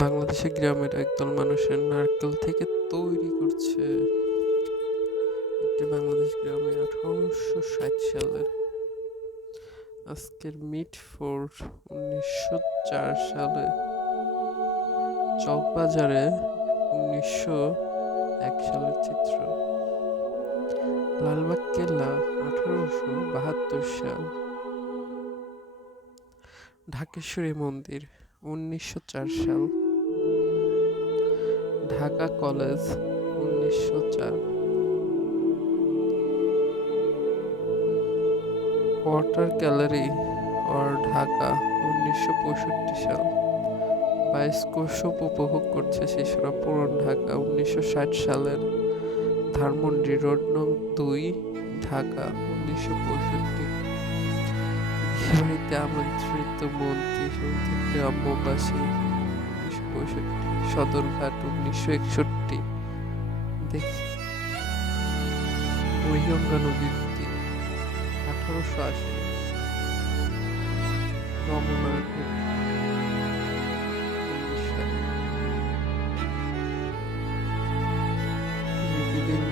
বাংলাদেশের গ্রামের একদল মানুষের নারকেল থেকে তৈরি করছে একটি বাংলাদেশ গ্রামে 1860 সালের আজকের মিট ফোর 1904 সালে চকবাজারে 1901 সালের চিত্র। লালবাগ কেল্লা 1872 সাল। ঢাকেশ্বরী মন্দির 1904 সাল। Dhaka college 1904। Water gallery or Dhaka 1965 সাল। বায়োস্কোপ উপভোগ করছে শিশুরা পুরান ঢাকা 1960 সালের। ধানমন্ডি রোড নং 2 ঢাকা 1965। বিয়েবাড়িতে আমন্ত্রিত মন্ত্রী সমিতি গ্রামবাসী 1965। সদরঘাট 1961। দেখি বুড়িগঙ্গা নদীর তীর 1880। রমনা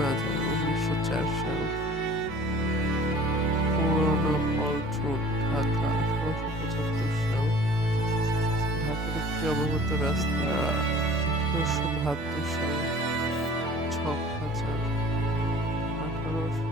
মাঝে 1904 সাল। পুরনো ফল্ট রোড ঢাকা 1875 সাল। ঢাকার একটি অবগত রাস্তা 1872 সাল। ছক বাজার 1800।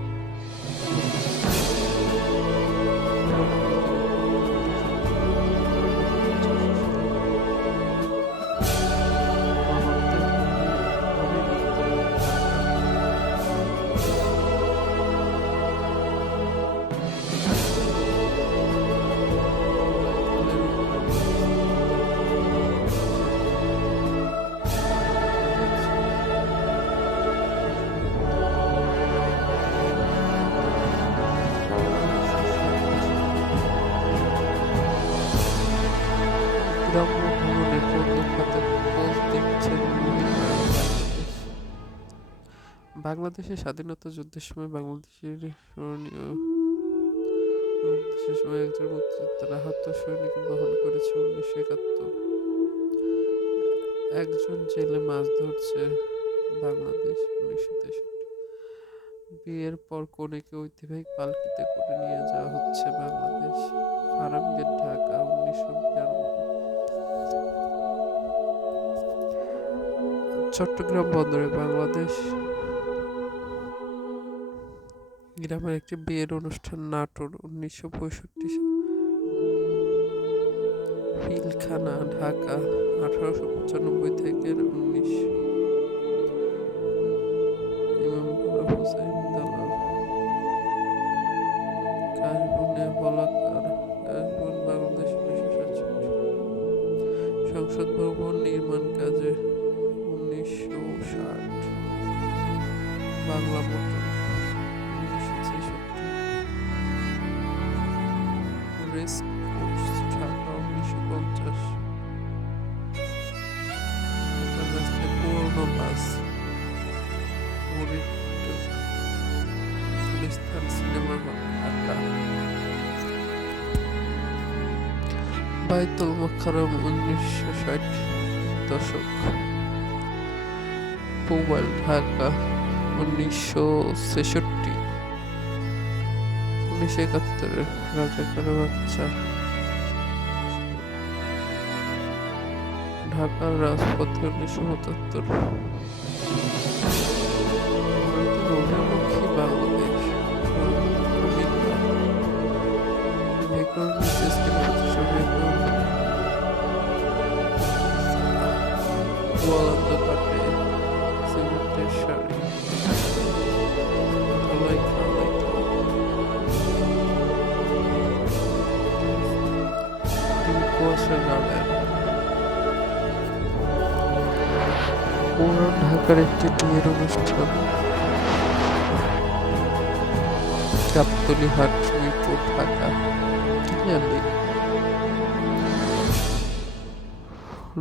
গ্রাম্য ভ্রমণের পণ্য খাতে খোঁজ দিচ্ছেন বাংলাদেশের স্বাধীনতা যুদ্ধের সময় বাংলাদেশের স্মরণীয় সে সময় একজন মুক্তিযোদ্ধার আহত সৈনিক বহন করেছে 1971। একজন জেলে মাছ ধরছে বাংলাদেশ 1963। বিয়ের পর কনেকে ঐতিহ্যবাহী পালকিতে করে নিয়ে যাওয়া হচ্ছে বাংলাদেশ। Farm gate Dhaka 1992। চট্টগ্রাম বন্দরে বাংলাদেশ গ্রামের একটি বিয়ের অনুষ্ঠান নাটোর 1965 সাল। পিলখানা ঢাকা 1895 থেকে 19। ইমাম হুসাইন দালাল কাশবনে বলাকার কাশবন বাংলাদেশ 1947। সংসদ ভবন নির্মাণ কাজে 1960। Bangla motor 1966। Race course Dhaka 1950। রাস্তায় পুরনো বাস গুলিস্তান সিনেমা হল ঢাকা। বাইতুল মোকাররম 1960 দশক। মোবাইল ঢাকা 1966। 1971 রাজাকারের বাচ্চা ঢাকার রাজপথে 1977। অভিমুখী বাংলাদেশ গোয়ালন্দ ঘাটে সিমেন্টের শাড়ি ধলাই খালাই কুয়াশা গার্ডেন। পুরান ঢাকার একটি বিয়ের অনুষ্ঠান গাবতলী হাট মিরপুর ঢাকা।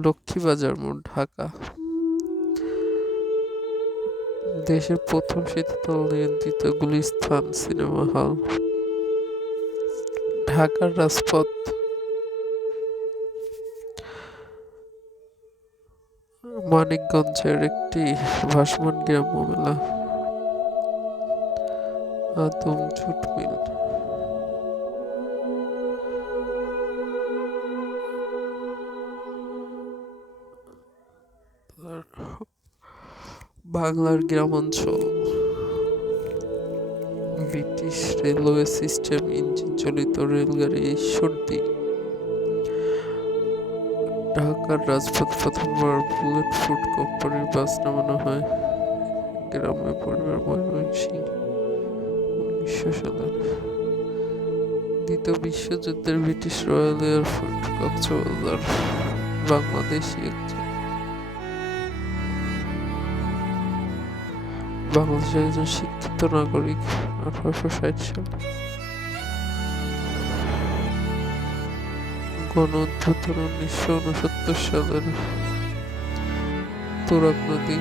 লক্ষ্মীবাজার মোড় ঢাকা। দেশের প্রথম শীতল নিয়ন্ত্রিত গুলিস্তান সিনেমা হল ঢাকার রাজপথ। মানিকগঞ্জের একটি ভাসমান গ্রাম্য মেলা, আদম জুট মিল। বাংলার গ্রামাঞ্চল, ব্রিটিশ রেলওয়ে সিস্টেম, ইঞ্জিন চালিত রেলগাড়ি, ঈশ্বরদী। ঢাকার রাজপথ প্রথমবার বুলেট ফুড কোম্পানির বাস নামানো হয় গ্রামে পরিবার ময়মনসিংহ 1900 সালে। দ্বিতীয় বিশ্বযুদ্ধের British royal air force, Cox's Bazar. Bangladeshi একজন বাংলাদেশের একজন শিক্ষিত নাগরিক 1860 সালে। গণ অভ্যুত্থান 1969 সালের। তুরাগ নদী,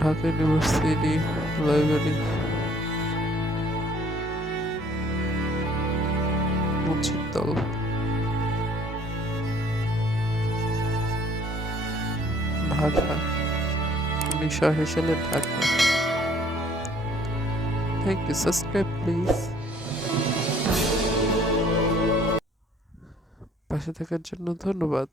ঢাকা ইউনিভার্সিটি লাইব্রেরি, মুন্সির দল। ঢাকা 1980 সালে Dhaka. Thank you, subscribe please. পাশে থাকার জন্য ধন্যবাদ।